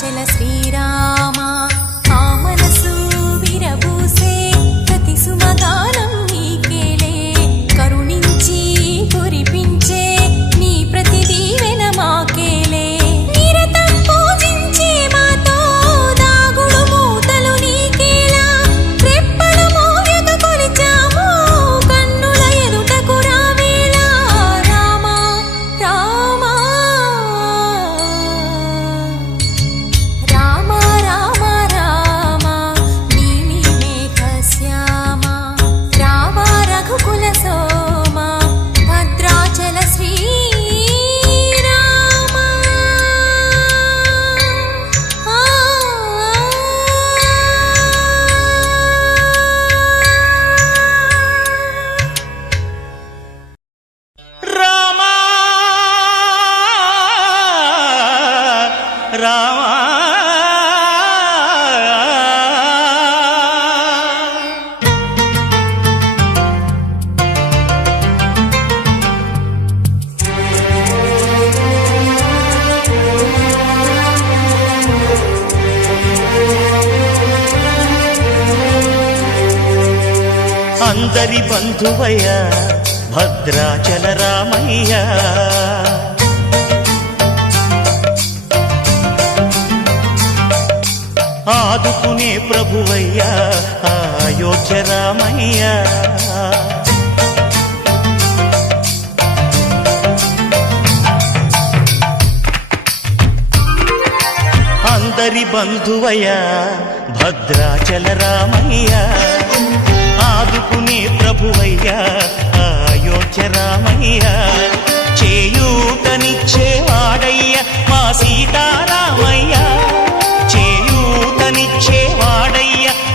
భద్రాచల శ్రీరామ ఆ మనసు విరబూసే ప్రతి సుమగానం నీకేలే కరుణించి కురిపించే నీ ప్రతి దీవెన మాకేలే నిరతం పూజించే మాతో దాగుడు మూతలు నీకేలా రెప్పలు మోయక కొలిచాము కన్నుల ఎదుటకు రావేలా రామ రామ రామ రామ రామ నీలి మేఘ శ్యామ రామ రఘుకుల సోమ భద్రాచల శ్రీరామ రామా రామా అందరి బంధువయ్య భద్రాచల రామయ్య ఆదుకునే ప్రభువయ్య అయోధ్య రామయ్య అందరి బంధువయ్య భద్రాచల రామయ్య ఆదుకునే ప్రభువయ్య అయోధ్య రామయ్య చేయూతనిచ్చేవాడయ్య మా సీతారామయ్య చేయూతనిచ్చేవాడయ్య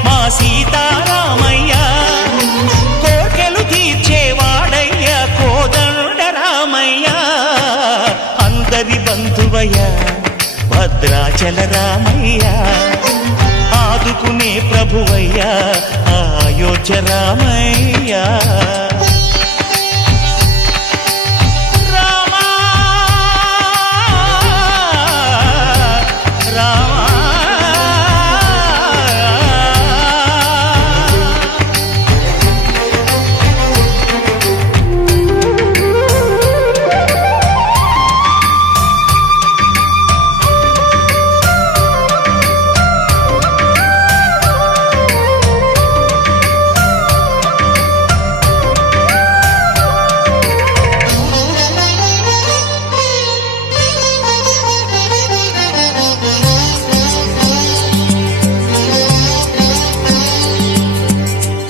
మా సీతారామయ్య కోర్కెలు తీర్చేవాడయ్య కోదండ రామయ్య అందరి బంధువయ్య భద్రాచల రామయ్య ఆదుకునే ప్రభువయ్య అయోధ్య రామయ్య రామా రామా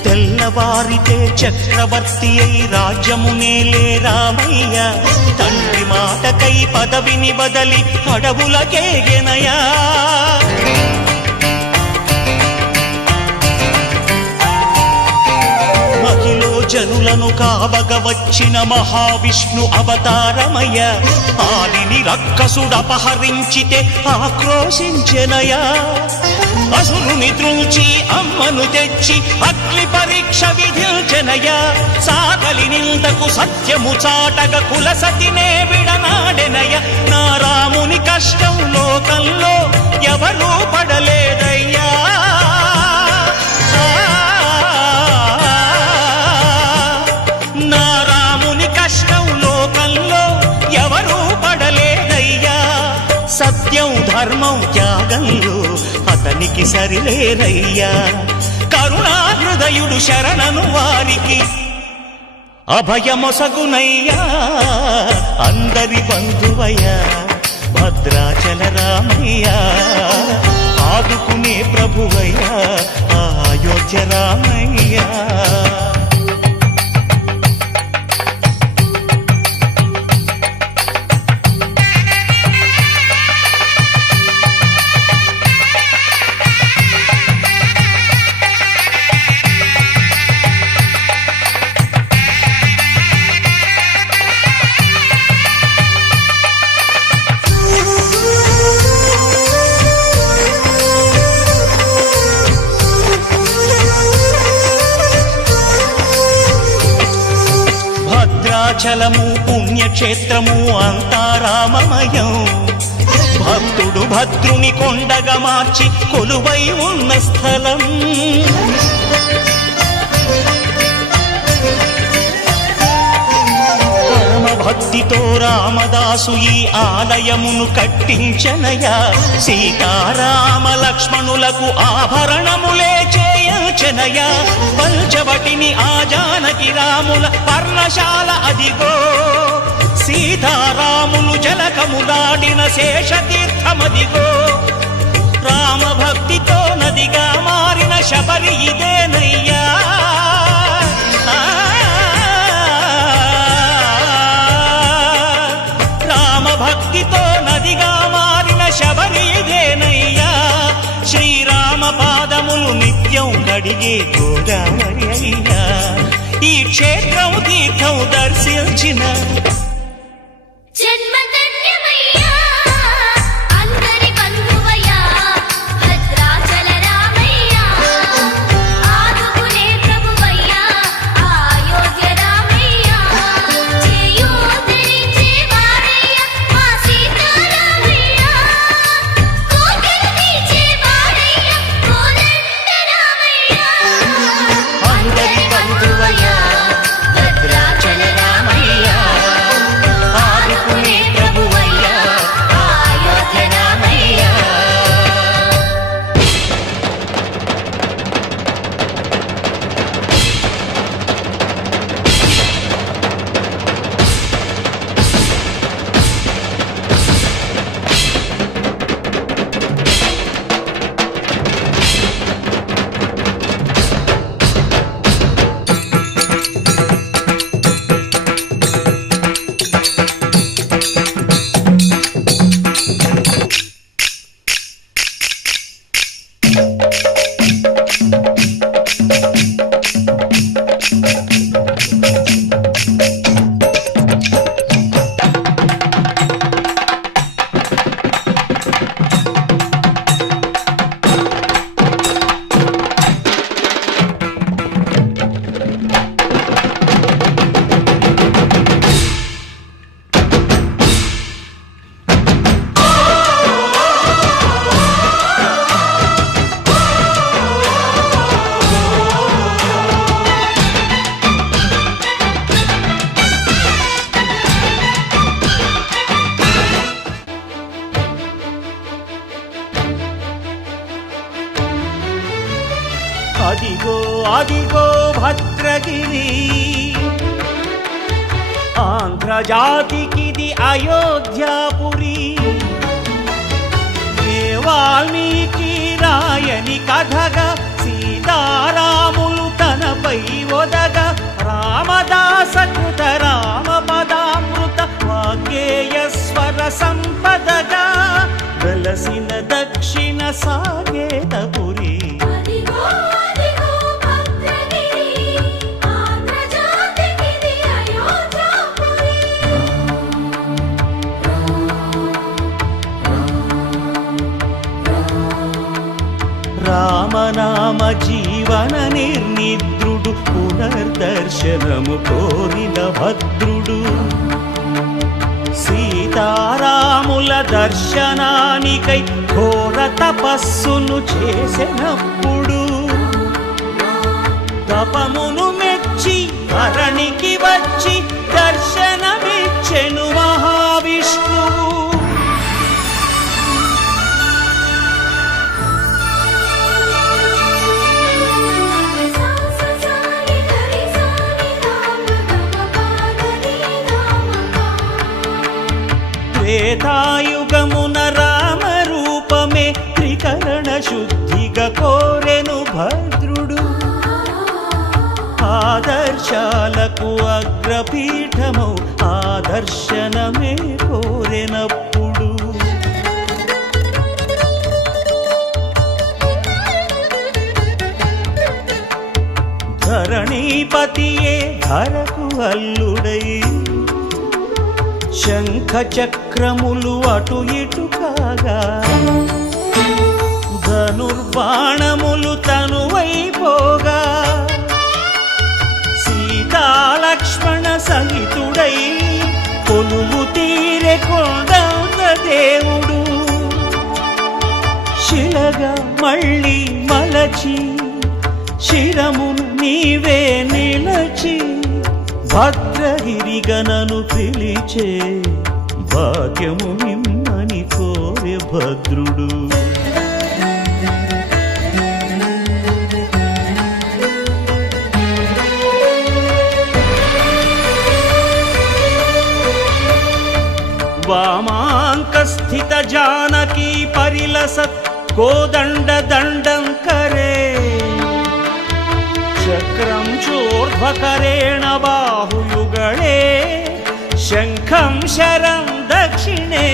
తెల్లవారితే చక్రవర్తి అయి రాజ్యమునేలే రామయ్య తండ్రి మాటకై పదవిని బదలి అడవులకేగెనయా మహిలో జనులను కావగ వచ్చిన మహావిష్ణు అవతారమయ్య ఆలిని రక్కసుడపహరించితే ఆక్రోశించెనయా అసురుని త్రుంచి అమ్మను తెచ్చి అగ్ని పరీక్ష విధించెనయ సాగలి నిందకు సత్యము చాటగ కుల సతినే విడనాడెనయ నా రాముని కష్టం లోకంలో ఎవరూ పడలేదయ్యా నా రాముని కష్టం లోకంలో ఎవరూ పడలేదయ్యా సత్యం ధర్మం త్యాగంలో అతనికి సరిలేరయ్యా కరుణాహృదయుడు శరణను వారికి అభయమొసగునయ్యా అందరి బంధువయ్య భద్రాచల రామయ్య ఆదుకునే ప్రభువయ్య అయోధ్య రామయ్య భద్రాచలము పుణ్యక్షేత్రము అంతా రామమయం భక్తుడు భద్రుని కొండగా మార్చి కొలువై ఉన్న స్థలం. భక్తితో రామదాసు ఈ ఆలయమును కట్టించనయా. సీతారామ లక్ష్మణులకు ఆభరణములే చేయించనయా. పంచవటిని ఆ జానకి రాముల పర్ణశాల అదిగో. సీతారాములు జలకములాడిన శేషతీర్థమదిగో. రామభక్తితో నదిగా మారిన శబరి ఇదేనయ్యా. భక్తితో నదిగా మారిన శబరి ఇదేనయ్యా. శ్రీరామ పాదములు నిత్యం కడిగే గోదావరి అయ్యా. ఈ క్షేత్రం తీర్థం దర్శించిన అదిగో అదిగో భద్రగిరి. ఆంధ్రజాతికిది అయోధ్యాపురి. వాల్మీకి రాయని కథగా సీతారాములు తనపై ఒదగా. రామదాస కృత రామ పదామృత వాగ్గేయ స్వర సంపదగా వెలసిన దక్షిణ సాగేతపురి. రామనామ జీవన నిర్నిద్రుడు పునర్దర్శనము కోరిన భద్రుడు. సీతారాముల దర్శనానికై ఘోర తపస్సును చేసినప్పుడు తపమును మెచ్చి ధరణికి వచ్చి దర్శనమిచ్చెను మహావిష్ణువు. త్రేతాయుగమున రామ రూపమే త్రికరణ శుద్ధిగా కోరెను భద్రుడు. ఆదర్శాలకు అగ్రపీఠమౌ ఆదర్శనమే కోరెనప్పుడు ధరణీపతియే ధరకు అల్లుడై శంఖ చక్రములు అటు ఇటు కాగా ధనుర్బాణములు తనువైపోగా సీతాలక్ష్మణ సహితుడై కొలువు తీరె కొండంత దేవుడు శిలగా మళ్ళీ మలచి శిరమును నీవే నిలచి భద్రగిరిగనను పిలిచే భాగ్యము నిమ్మని కోరె భద్రుడు. वामाङ्कस्थित जानकी परिलसत् कोदण्ड दण्डं करे चक्रं चोर्ध्वकरेण बाहुयुगळे शङ्खं शरं दक्षिणे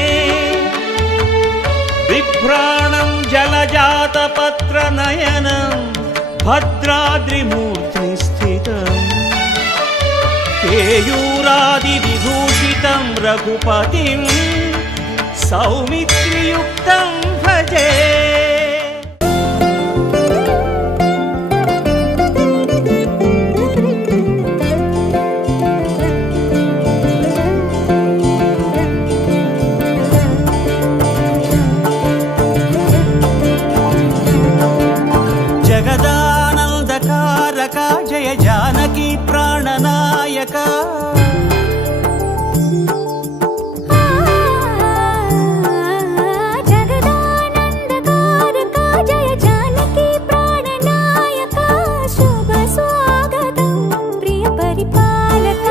बिभ्राणं जलजातपत्रनयनं भद्राद्रिमूर्ध्नि स्थितम् केयूरादिविभूषितं रघुपतिं सौमित्रियुक्तं भजे. जगदानन्दकारक जय जानकी प्राणनायक जगदानन्दकारक जय जानकी प्राणनायक शुभ स्वागतं प्रिय परिपालक.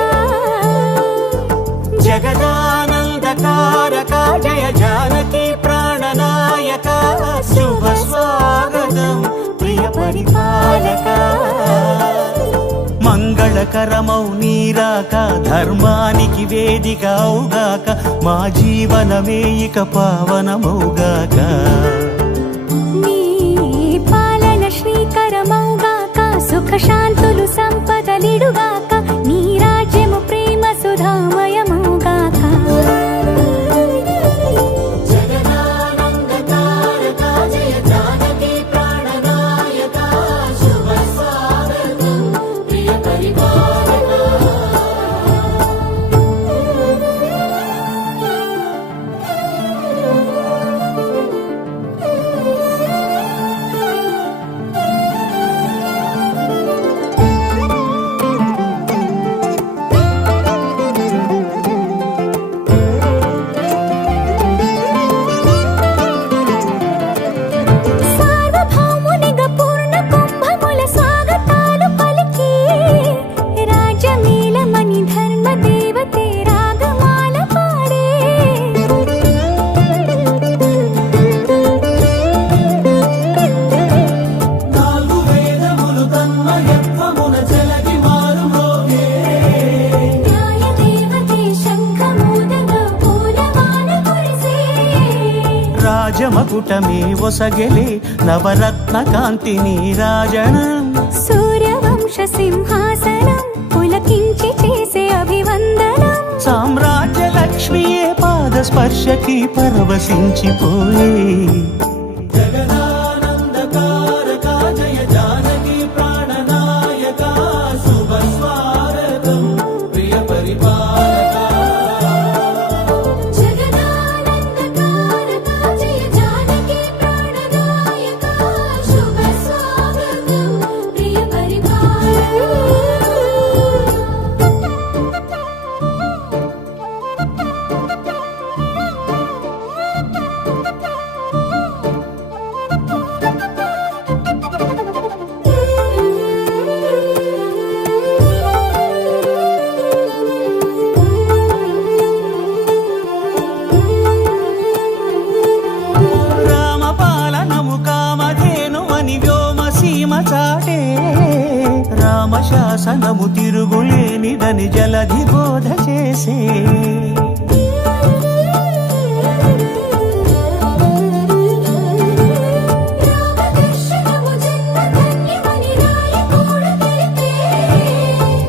जगदानन्दकारक जय जानकी प्राणनायक शुभ स्वागतं प्रिय परिपालक. మంగళకరమౌ నీరాక ధర్మానికి వేదిక అవుగాక మా జీవనమే ఇక పావనమౌగాక. నీ పాలన శ్రీకరమౌగాక సుఖ శాంతులు సంపదలిడుగాక నీ రాజ్యము ప్రేమ సుధామయమౌగాక. జగదానందకారక జయ జానకి ప్రాణనాయక శుభ స్వాగతం ప్రియ పరిపాలక. సార్వభౌమునిగా పూర్ణ కుంభముల స్వాగతాలు పలికి రాజమేళమణి ధర్మ దేవతే రాగమాల పాడే. నాలుగు వేదములు తన్మయత్వమున జలగి మారుమోగే న్యాయ దేవతే శంఖమూదగా పూలమాల కురిసే. రాజమకుటమే ఒసగెలే నవరత్న కాంతి నీరాజనం. సూర్యవంశ సింహాసనం పులకించి చేసే అభివందనం. సామ్రాజ్య లక్ష్మియే పాద స్పర్శకి పరవశించిపోయే. జగదానందకారక జయ జానకి ప్రాణనాయక శుభ స్వాగతం ప్రియ పరిపాలక. జగదానందకారక జయ జానకి ప్రాణనాయక శుభ స్వాగతం ప్రియ పరిపాలక. రామపాలనము కామధేను అని వ్యోమసీమ చాటే. రామశాసనము తిరుగులేనిదని జలధి బోధ చేసే. రామదర్శనము జన్మధన్యమని రాయకూడ తెలిపే.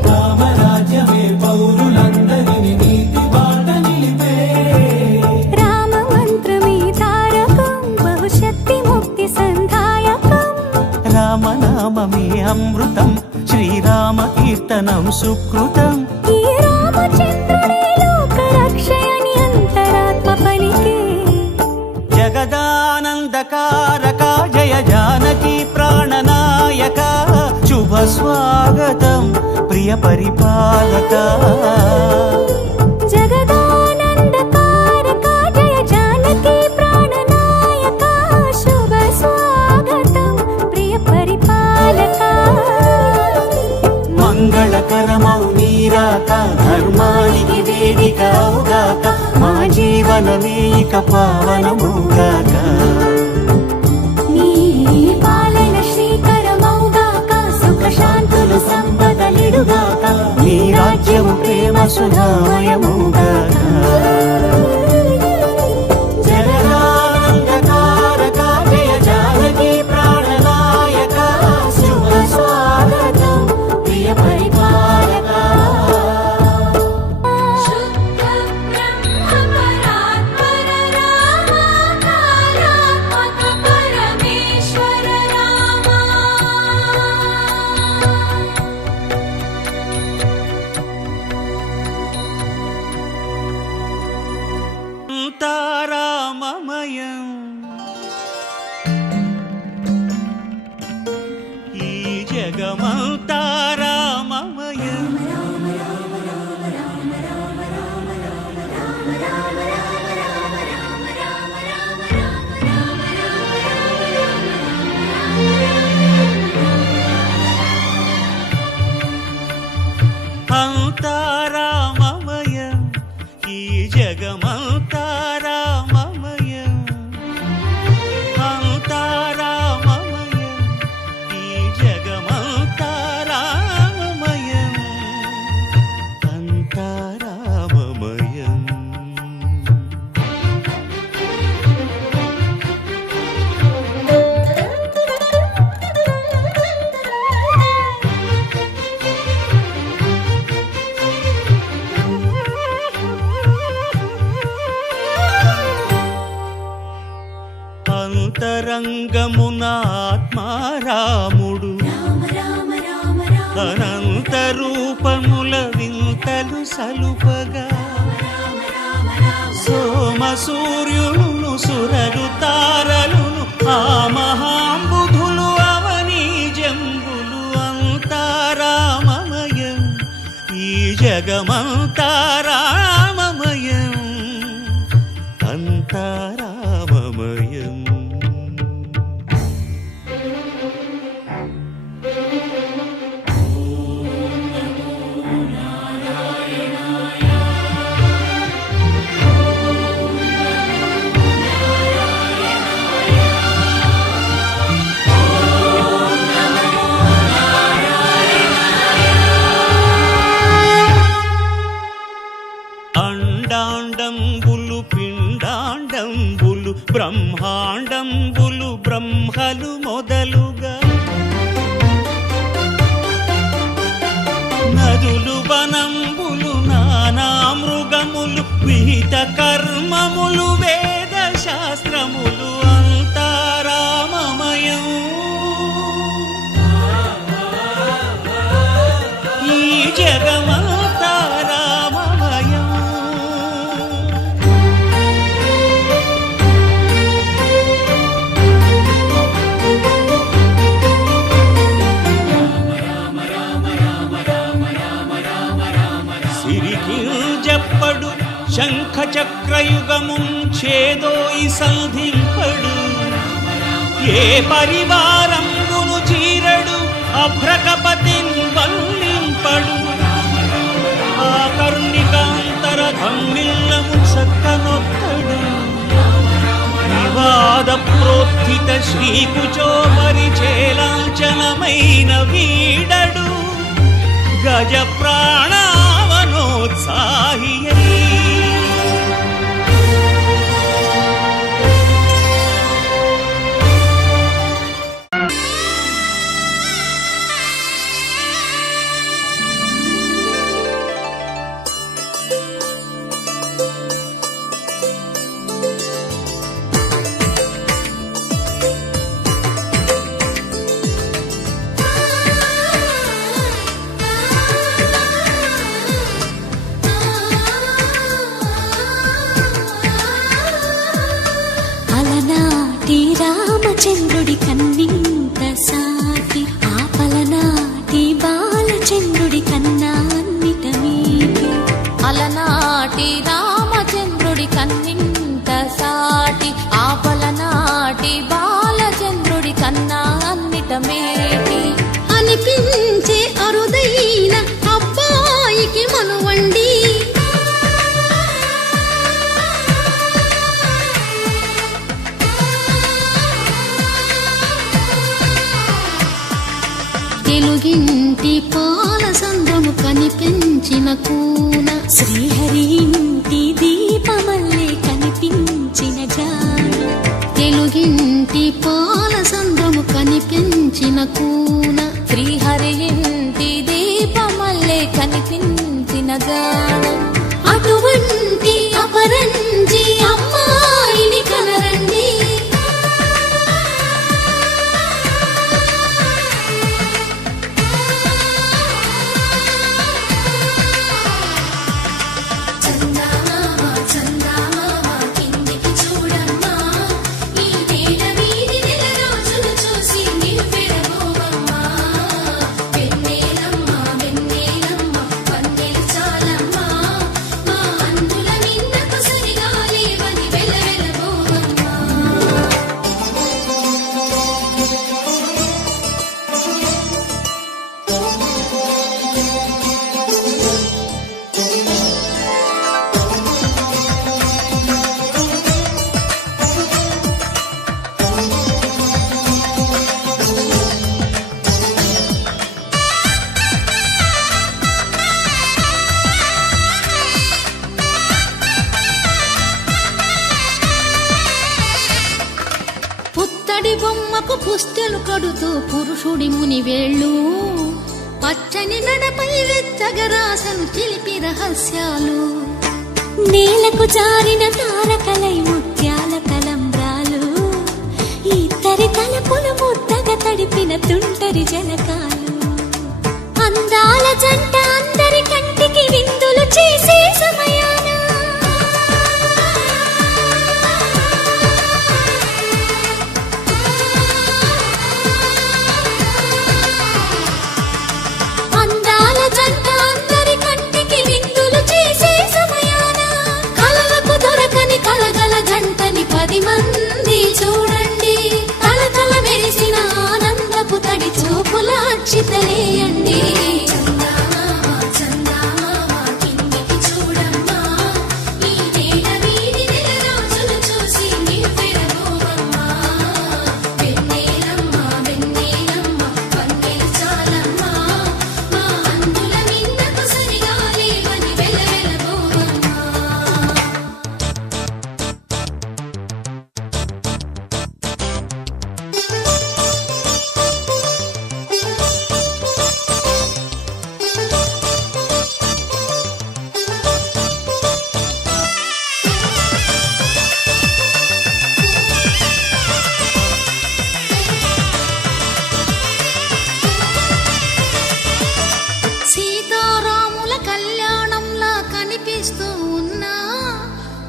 రామరాజ్యమే పౌరులందరిని నీతి బాట నిలిపే. రామ మంత్రమే తారకం బహుశక్తి ముక్తి సంధాయకం. రామనామమే అమృతం శ్రీరామ కీర్తనం సుకృతం. ఈ రామచంద్రుడే లోక రక్షయని అంతరాత్మ పలికే. జగదానందకార తారక జయ జానకి ప్రాణనాయక శుభ స్వాగతం ప్రియ పరిపాలక జగదానందకారక జయ జానకి ప్రాణనాయక శుభ స్వాగతం ప్రియ పరిపాలక మంగళకరమౌ నీరాక ధర్మానికి వేదిక అవుగాక మా జీవనమే ఇక పావనమౌగాక నీ పాలన శ్రీకరమౌగాక సుఖ శాంతులు సంపదలిడుగాక నీ రాజ్యము ప్రేమ సుధామయమౌగాక జగదానందకారక జయ జానకి ప్రాణనాయక శుభ స్వాగతం ప్రియ పరిపాలక శుద్ధ బ్రహ్మ పరాత్పర రామ కాలాత్మక పరమేశ్వర రామ తారామమయం ఈ జగమంతారామమయం అంతారామమయం ఈ జగమంతారామమయం అంతారామమయం ఈ జగమంతారామమయం అంతారామమయం అంతరంగమున ఆత్మారాముడు అనంత రూపముల వింతలు సలుపగా సోమ సూర్యులను సురలు తారలును ఆ మహాంబుధులు అవనీ జంబులు అంతారామమయం ఈ జగమంతారామమయం అంతారామమయం అండాండంబులు పిండాండంబులు బ్రహ్మాండంబులు బ్రహ్మలు మొదలుగా నదులు వనంబులు నానా మృగములు విహిత కర్మములు వేద శాస్త్రములు అంతారామమయం ఈ జగమంతారామమయం సిరికింజప్పడు శంఖ చక్రయుగముంచేదోయి సంధింపడు ఏ పరివారంబును చీరడు అభ్రకపతిన్ వల్లింపడు ఆ కర్ణికాంతర ధమ్మిల్లము చక్కనొక్కడు వివాద ప్రోత్థిత శ్రీకుచో పరిచేలాంచనమైన వీడడు గజ ప్రాణావనోత్సాహియై ఆ సాటి బాలచంద్రుడి కన్నా అన్నిట మేటి అనిపించే అరుదైన అబ్బాయికి మనువండి తెలుగింటి పాలసంద్రము కనిపించిన కూన శ్రీహరి ఇంటి దీపమల్లే కనిపించిన జాన తెలుగింటి పాలసంద్రము కనిపించిన కూన శ్రీహరి ఇంటి దీపమల్లే కనిపించిన జాన అటువంటి అపరంజి అమ్మాయిని కనరండి పుత్తడి బొమ్మకు పుస్తెలు కడుతూ పురుషుడి ముని వేళ్ళు పచ్చని నడపై వెచ్చగరాసను చిలిపి రహస్యాలు నేలకు జారిన తారకలై ముత్యాల తలంబ్రాలు ఇద్దరి తలపులు ముద్దగా తడిపిన తుంటరి జలకాలు అందాల జంట అందరి కంటికి విందులు చేసే సమయాన మంది చూడండి తలతల మెరిసిన ఆనందపు తడి చూపుల అక్షితలేయండి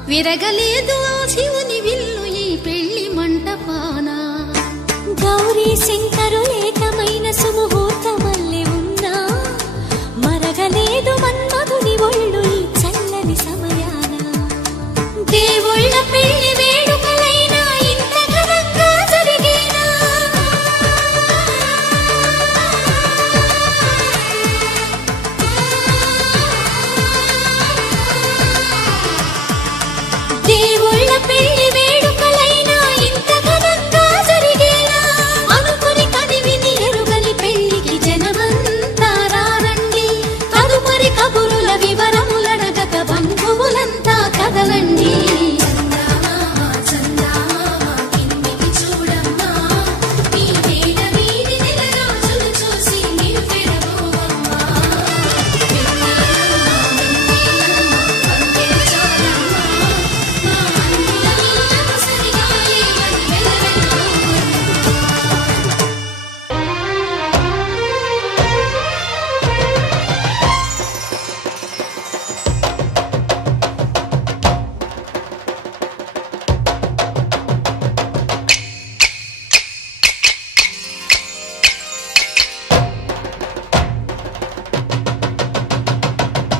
విరగలేదు ఆ శివుని విల్లు ఈ పెళ్లి మంటపాన గౌరీ శంకరులేకమైన సుముహూర్తమల్లె ఉన్నా మరగలేదు మన్మధుని ఒళ్ళు ఈ చల్లని సమయాన దేవుళ్ళ పెళ్లి వేడుకలైనా ఇంత ఘనంగా జరిగేనా దేవుళ్ళ పెళ్లి వేడుకలైనా ఇంత ఘనంగా జరిగేలా అనుకుని కదివిని ఎరుగని పెళ్లికి జనమంతా రారండి తదుపరి కబురుల వివరములడగక బంధువులంతా కదలండి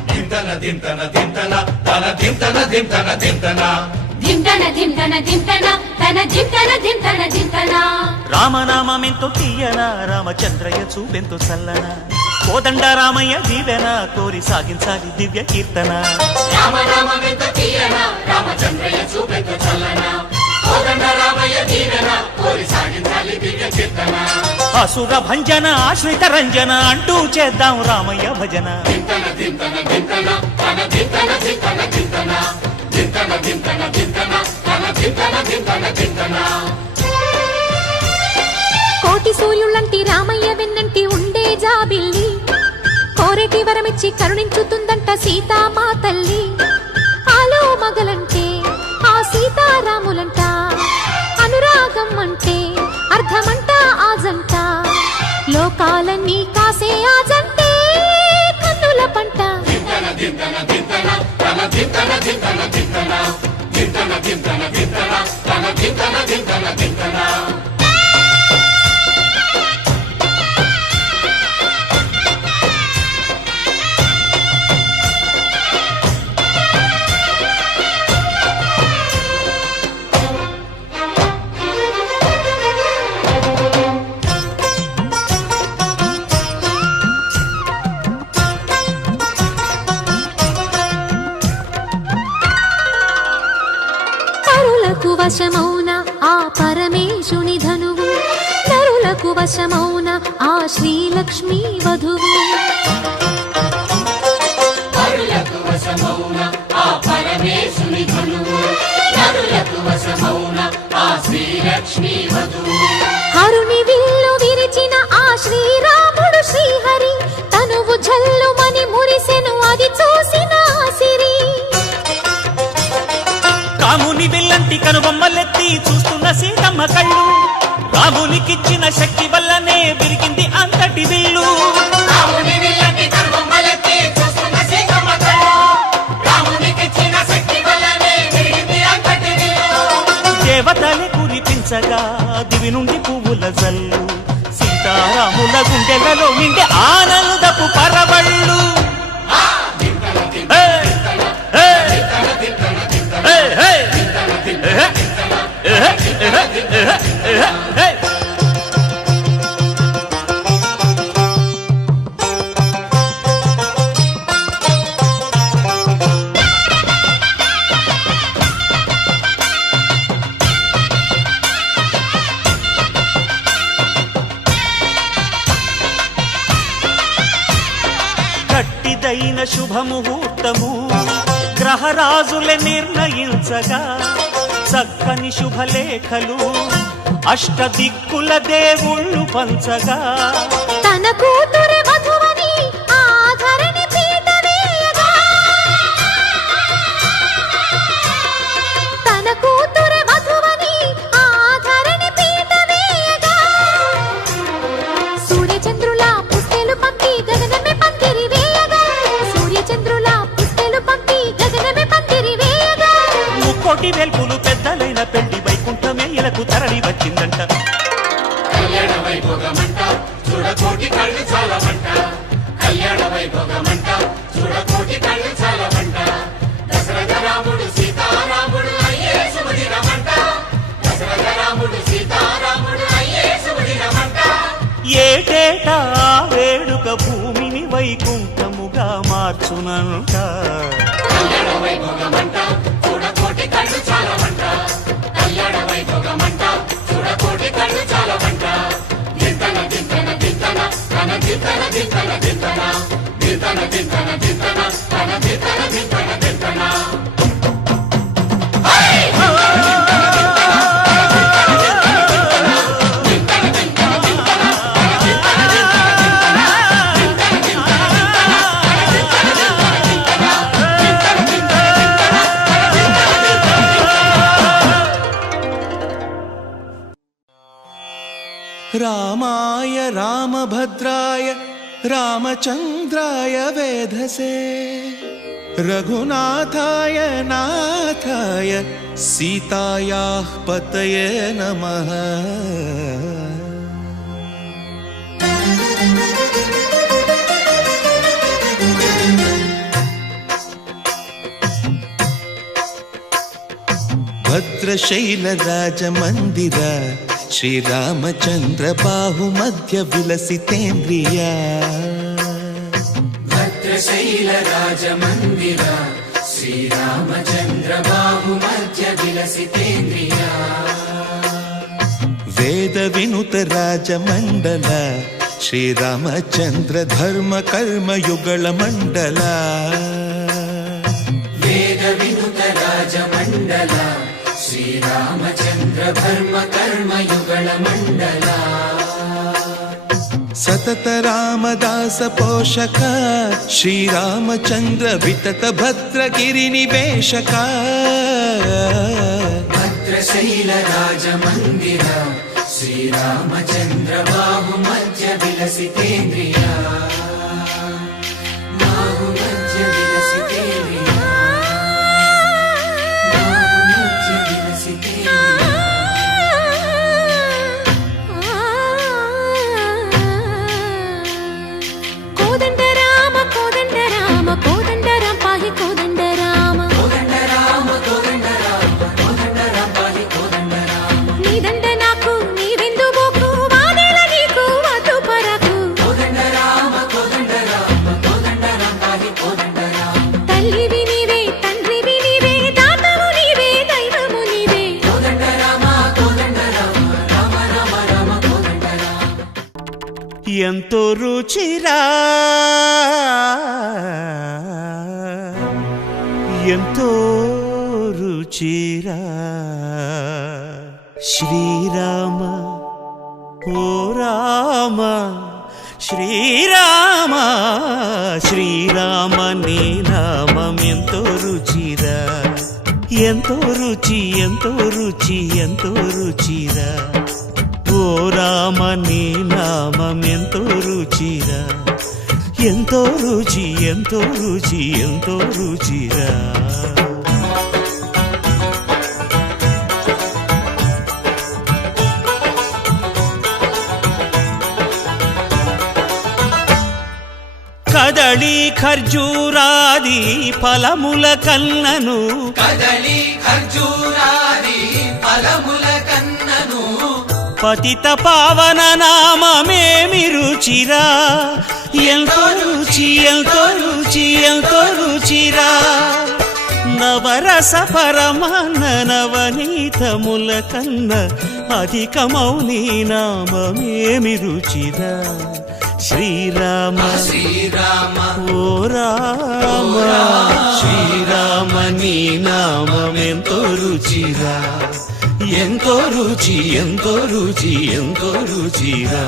దింతన దింతన దింతన తన దింతన దింతన దింతన ధింతన ధింతన ధింతన తన ధింతన ధింతన ధింతన రామనామమెంతో తీయన రామచంద్రయ్య చూపెంతో చల్లన కోదండ రామయ్య దీవెన కోరి సాగించాలి దివ్య కీర్తన రామనామమెంతో తీయన రామచంద్రయ్య చూపెంతో చల్లన కోదండ రామయ్య దీవెన కోరి సాగించాలి దివ్య కీర్తన అసుర భంజన ఆశ్రిత రంజన అంటూ చేద్దాం రామయ్య భజన ధింతన ధింతన ధింతన తన ధింతన ధింతన ధింతన ధింతన ధింతన ధింతన తన ధింతన ధింతన ధింతన కోటి సూర్యులంటి రామయ్య వెన్నంటి ఉండే జాబిల్లి కోరేటి వరమిచ్చి కరుణించుతుందంట సీతామా తల్లి ఆలో మగలంటే ఆ సీతారాములంట అనురాగం అంటే అర్థమంట ఆజంట లోకాలన్నీ కాసే ఆజంటే కన్నుల పంట ధింతన ధింతన ధింతన తన ధింతన ధింతన ధింతన ధింతన ధింతన ధింతన తన ధింతన ధింతన ధింతన నరులకు వశమౌన ఆ పరమేశుని ధనువు నరులకు వశమౌన ఆ శ్రీలక్ష్మీ వధువు నరులకు వశమౌన ఆ పరమేశుని ధనువు నరులకు వశమౌన ఆ శ్రీలక్ష్మీ వధువు హరుని విల్లు విరిచిన ఆ శ్రీరాముడు శ్రీహరి తనువు జల్లుమని మురిసెను అది చూసిన సిరి రాముని విల్లంటి కనుబొమ్మలెత్తి చూస్తున్న సీతమ్మ కళ్ళు రామునికిచ్చిన శక్తి వల్లనే విరిగింది అంతటి విల్లు రాముని విల్లంటి కనుబొమ్మలెత్తి చూస్తున్న సీతమ్మ కళ్ళు రామునికిచ్చిన శక్తి వల్లనే విరిగింది అంతటి విల్లు దేవతలే కురిపించగా దివి నుండి పువ్వుల జల్లు సీతారాముల గుండెలలో నిండి ఆనందపు పరవళ్ళు హే! హే! హే! హే! హే! గట్టిదైన శుభముహూర్తము గ్రహరాజులే నిర్ణయించగా చక్కని శుభలేఖలు అష్టదిక్కుల దేవుళ్ళు పంచగా తన కూతురు వధువని ఆధరణి పీట వేయగా తన కూతురు వధువని ఆధరణి పీట వేయగా సూర్యచంద్రుల పుస్తెలు పంపి గగనమే పందిరి వేయగా సూర్యచంద్రుల పుస్తెలు పంపి గగనమే పందిరి వేయగా ముక్కోటి వెల్పులు పెద్దలైన పెళ్లి వైకుంఠమే ఇలకు తరలి వచ్చిందంట కళ్యాణ వైభోగమంట చూడకోటి కళ్ళు చాలమంట కళ్యాణ వైభోగమంట చూడకోటి కళ్ళు చాలమంట దశరథ రాముడు సీతారాముడు అయ్యే శుభదినమంట దశరథ రాముడు సీతారాముడు అయ్యే శుభదినమంట ఏటేటా వేడుక భూమిని వైకుంఠముగా మార్చునంట కళ్యాణ వైభోగమంట చూడకోటి కళ్ళు చాలమంట కళ్యాణ వైభోగమంట చూడకోటి కళ్ళు చాలమంట దింతన దింతన దింతన తన దింతన దింతన దింతన దింతన దింతన దింతన తన దింతన దింతన దింతన रामाय रामभद्राय रामचन्द्राय वेधसे रघुनाथाय नाथाय सीतायाः पतये नमः భద్రశైల రాజమందిర శ్రీరామచంద్ర బాహు మధ్య విలసితేంద్రియ భద్రశైల రాజమందిర శ్రీరామచంద్ర బాహు మధ్య విలసితేంద్రియ వేద వినుత రాజమండల శ్రీరామచంద్ర ధర్మ కర్మ యుగళ మండల వేద వినుత రాజమండల శ్రీరామచంద్ర ధర్మ కర్మ యుగళ మండల సతత రామదాస పోషక శ్రీరామచంద్ర వితత భద్రగిరి నివేశక భద్రశైల రాజమందిర శ్రీరామచంద్ర బాహు మధ్య విలసితేంద్రియ బాహు మధ్య విలసితేంద్రియ బాహు మధ్య విలసితేంద్రియ కోదండ రామ కోదండ రామ కోదండ రామ పాహి కోదండ రామ కోదండ రామ కోదండ రామ కోదండ రామ పాహి కోదండ రామ నీదండ నాకు నీవెందు బోకు వాదేల నీకు వద్దు పరకు కోదండ రామ కోదండ రామ కోదండ రామ పాహి కోదండ రామ తల్లివి నీవే తండ్రివి నీవే దాతవు నీవే దైవము నీవే కోదండ రామ కోదండ రామ రామ రామ రామ కోదండ రామ ఎంతో రుచిరా ఎంతో రుచిరా శ్రీరామ ఓ రామ శ్రీరామ శ్రీరామ నీ నామం ఎంతో రుచిరా ఎంతో రుచి ఎంతో రుచి ఎంతో రుచిరా ఓ రామ నీ నామం ఎంతో రుచిరా ఎంతో రుచి ఎంతో రుచి ఎంతో రుచిరా కదళి ఖర్జూరాది ఫలముల కన్నను కదలి ఖర్జూరాది ఫలముల కన్నను పతిత పావన నామమేమి రుచిరా ఎంతో రుచి ఎంతో రుచి ఎంతో రుచిరా నవరస పరమాన్న నవనీతముల కన్న అధికమౌ నీ నామమేమి రుచిరా శ్రీరామ శ్రీరామ ఓ రామ శ్రీరామ నీ నామం ఎంతో రుచిరా ఎంతో రుచి ఎంతో రుచి ఎంతో రుచిరా